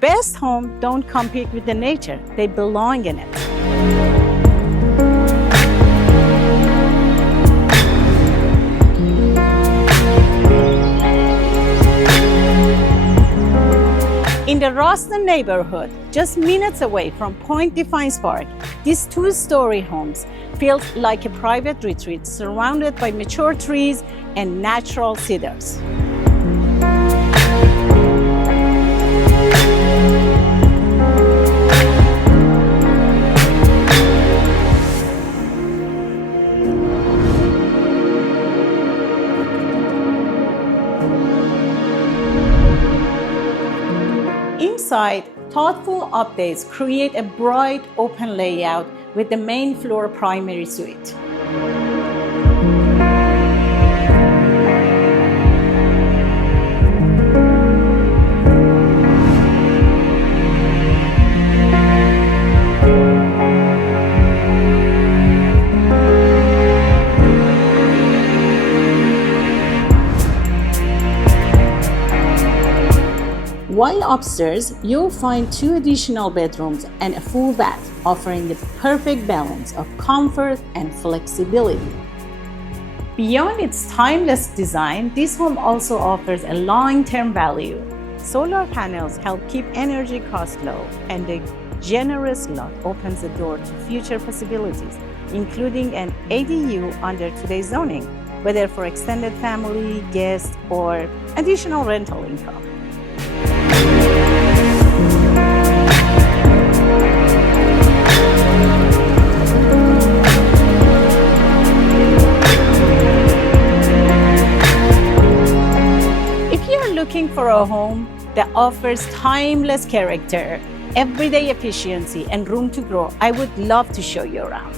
best homes don't compete with the nature, they belong in it. In the Rosslyn neighborhood, just minutes away from Point Defiance Park, these two-story homes feel like a private retreat surrounded by mature trees and natural cedars. Inside, thoughtful updates create a bright, open layout with the main floor primary suite. While upstairs, you'll find 2 additional bedrooms and a full bath, offering the perfect balance of comfort and flexibility. Beyond its timeless design, this home also offers a long-term value. Solar panels help keep energy costs low, and the generous lot opens the door to future possibilities, including an ADU under today's zoning, whether for extended family, guests, or additional rental income. Looking for a home that offers timeless character, everyday efficiency, and room to grow, I would love to show you around.